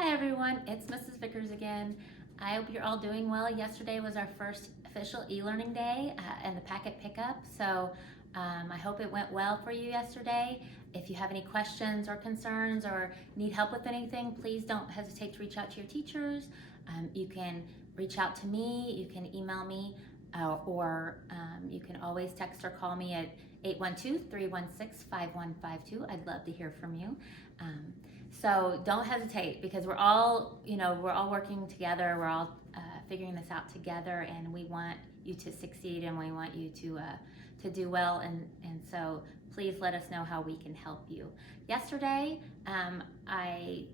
Hi everyone, it's Mrs. Vickers again. I hope you're all doing well. Yesterday was our first official e-learning day and the packet pickup, so I hope it went well for you yesterday. If you have any questions or concerns or need help with anything, please don't hesitate to reach out to your teachers. You can reach out to me, you can email me, or you can always text or call me at 812-316-5152. I'd love to hear from you. So don't hesitate, because we're all working together. We're all figuring this out together, and we want you to succeed, and we want you to do well. And so please let us know how we can help you. Yesterday, I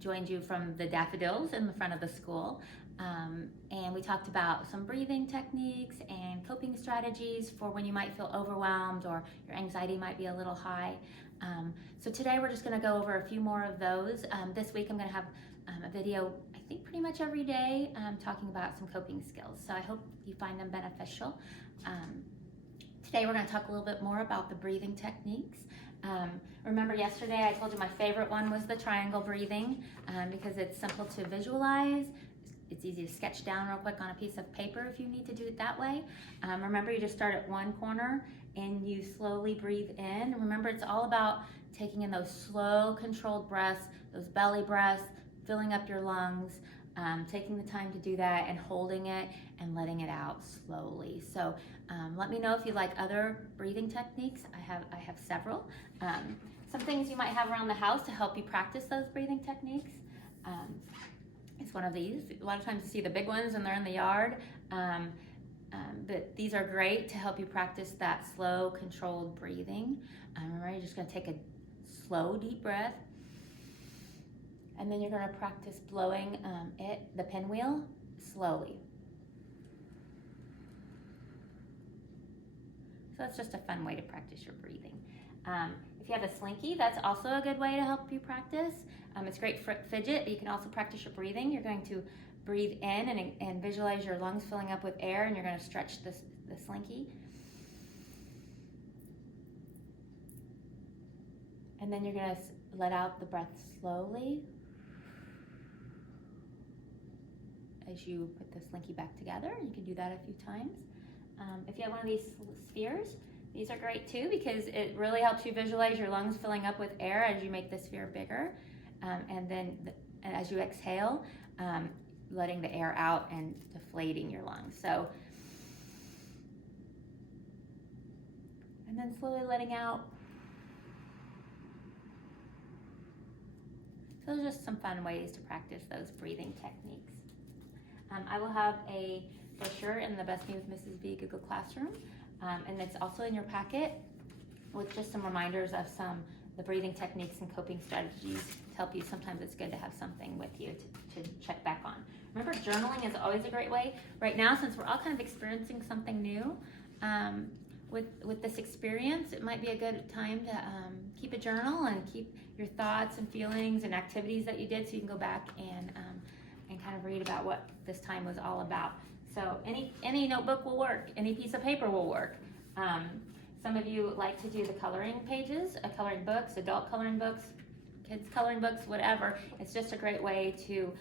joined you from the daffodils in the front of the school, and we talked about some breathing techniques and coping strategies for when you might feel overwhelmed or your anxiety might be a little high. So today we're just going to go over a few more of those. This week I'm going to have a video, I think pretty much every day, talking about some coping skills. So I hope you find them beneficial. Today we're going to talk a little bit more about the breathing techniques. Remember yesterday I told you my favorite one was the triangle breathing, because it's simple to visualize. It's easy to sketch down real quick on a piece of paper if you need to do it that way. Remember, you just start at one corner and you slowly breathe in. Remember, it's all about taking in those slow, controlled breaths, those belly breaths, filling up your lungs, taking the time to do that and holding it and letting it out slowly. So let me know if you like other breathing techniques. I have several. Some things you might have around the house to help you practice those breathing techniques. It's one of these. A lot of times you see the big ones and they're in the yard. But these are great to help you practice that slow, controlled breathing. Remember, you're just going to take a slow, deep breath. And then you're going to practice blowing the pinwheel slowly. So that's just a fun way to practice your breathing. If you have a slinky, that's also a good way to help you practice. It's great for fidget. You can also practice your breathing. You're going to breathe in and visualize your lungs filling up with air, and you're going to stretch the slinky. And then you're going to let out the breath slowly as you put the slinky back together. You can do that a few times. If you have one of these spheres, these are great too, because it really helps you visualize your lungs filling up with air as you make the sphere bigger. And then as you exhale, letting the air out and deflating your lungs. So, and then slowly letting out. So those are just some fun ways to practice those breathing techniques. I will have a brochure in the Best Me with Mrs. V Google Classroom, and it's also in your packet with just some reminders of the breathing techniques and coping strategies to help you. Sometimes it's good to have something with you to check back on. Remember, journaling is always a great way. Right now, since we're all kind of experiencing something new with this experience, it might be a good time to keep a journal and keep your thoughts and feelings and activities that you did, so you can go back and kind of read about what this time was all about. So any notebook will work. Any piece of paper will work. Some of you like to do the coloring pages, coloring books, adult coloring books, kids coloring books, whatever. It's just a great way to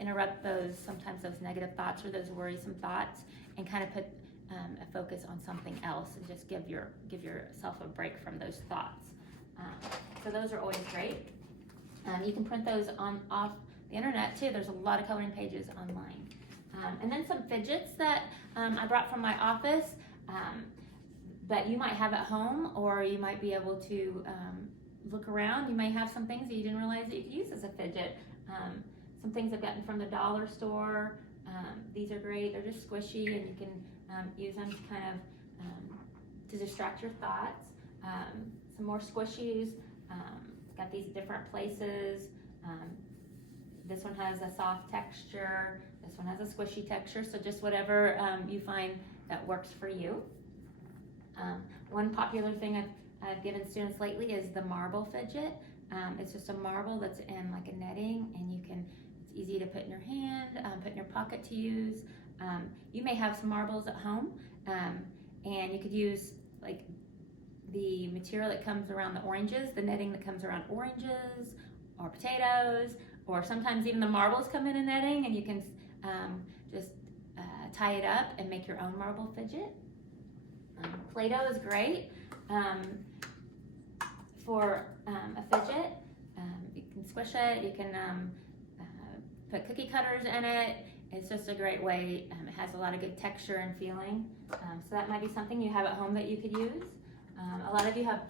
interrupt sometimes those negative thoughts or those worrisome thoughts, and kind of put a focus on something else, and just give yourself a break from those thoughts. So those are always great. You can print those off the internet too. There's a lot of coloring pages online. And then some fidgets that I brought from my office that you might have at home, or you might be able to look around. You may have some things that you didn't realize that you could use as a fidget. Some things I've gotten from the dollar store. These are great. They're just squishy, and you can use them to kind of to distract your thoughts. Some more squishies. Got these different places. This one has a soft texture. This one has a squishy texture. So just whatever you find that works for you. One popular thing I've given students lately is the marble fidget. It's just a marble that's in like a netting, and it's easy to put in your hand, put in your pocket to use. You may have some marbles at home, and you could use like the material that comes around the oranges, the netting that comes around oranges or potatoes, or sometimes even the marbles come in a netting, and you can just tie it up and make your own marble fidget. Play-Doh is great for a fidget. You can squish it, you can put cookie cutters in it. It's just a great way. It has a lot of good texture and feeling. So that might be something you have at home that you could use. A lot of you have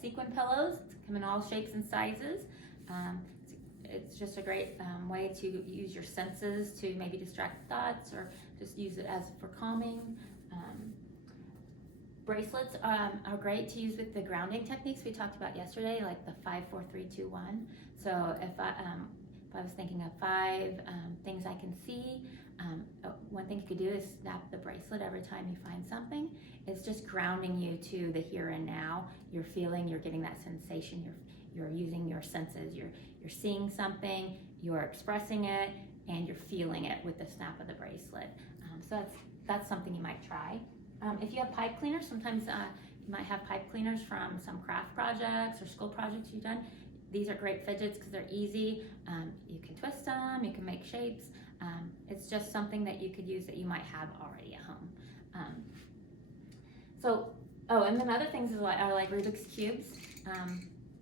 sequin pillows. Come in all shapes and sizes. It's just a great way to use your senses to maybe distract thoughts, or just use it as for calming. Bracelets are great to use with the grounding techniques we talked about yesterday, like the 5, 4, 3, 2, 1. So if I was thinking of 5 things I can see, one thing you could do is snap the bracelet every time you find something. It's just grounding you to the here and now. You're feeling, you're getting that sensation, you're using your senses. You're seeing something, you're expressing it, and you're feeling it with the snap of the bracelet. So that's something you might try. If you have pipe cleaners, sometimes you might have pipe cleaners from some craft projects or school projects you've done. These are great fidgets because they're easy. You can twist them, you can make shapes. It's just something that you could use that you might have already at home. And then other things are like Rubik's Cubes.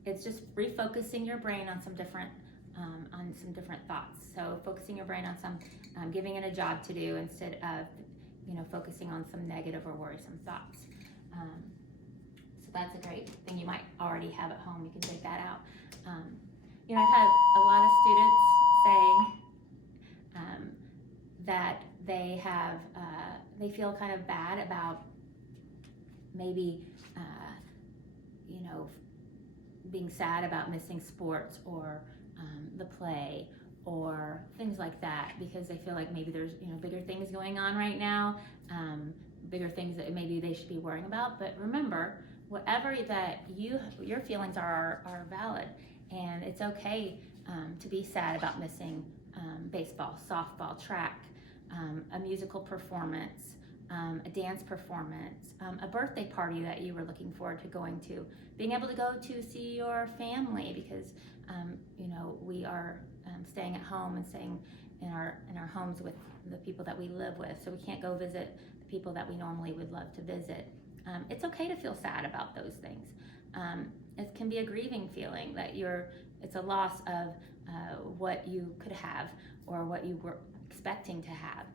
It's just refocusing your brain on some different thoughts. So focusing your brain on some, giving it a job to do instead of focusing on some negative or worrisome thoughts. So that's a great thing you might already have at home. You can take that out. I've had a lot of students saying that they feel kind of bad about maybe being sad about missing sports or the play or things like that, because they feel like maybe there's bigger things going on right now, bigger things that maybe they should be worrying about. But remember, whatever that your feelings are valid, and it's okay to be sad about missing baseball, softball, track, a musical performance, a dance performance, a birthday party that you were looking forward to going to, being able to go to see your family, because we are staying at home and staying in our homes with the people that we live with, so we can't go visit the people that we normally would love to visit. It's okay to feel sad about those things. It can be a grieving feeling that it's a loss of what you could have or what you were expecting to have,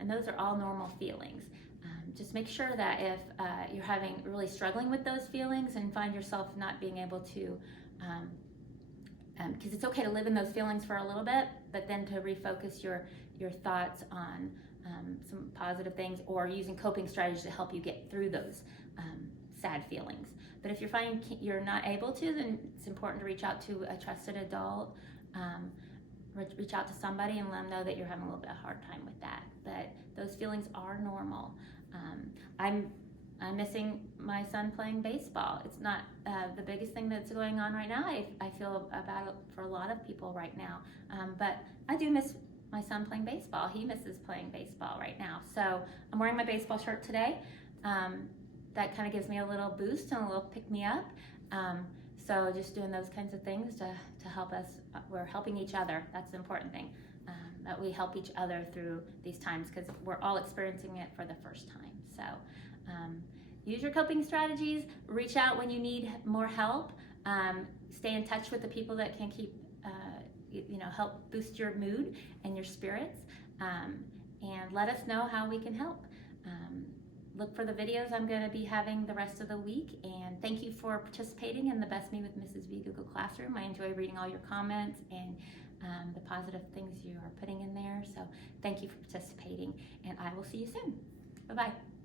and those are all normal feelings. Just make sure that if you're really struggling with those feelings and find yourself not being able to, because it's okay to live in those feelings for a little bit, but then to refocus your thoughts on some positive things, or using coping strategies to help you get through those sad feelings. But if you're finding you're not able to, then it's important to reach out to a trusted adult, reach out to somebody and let them know that you're having a little bit of a hard time with that. But those feelings are normal. I'm missing my son playing baseball. It's not the biggest thing that's going on right now. I feel about it for a lot of people right now. But I do miss my son playing baseball. He misses playing baseball right now. So I'm wearing my baseball shirt today. That kind of gives me a little boost and a little pick-me-up. So just doing those kinds of things to help us. We're helping each other. That's the important thing, that we help each other through these times, because we're all experiencing it for the first time. So use your coping strategies. Reach out when you need more help. Stay in touch with the people that can keep, help boost your mood and your spirits. And let us know how we can help. Look for the videos I'm going to be having the rest of the week, and thank you for participating in the Best Me with Mrs. V Google Classroom. I enjoy reading all your comments and the positive things you are putting in there, so thank you for participating, and I will see you soon. Bye-bye.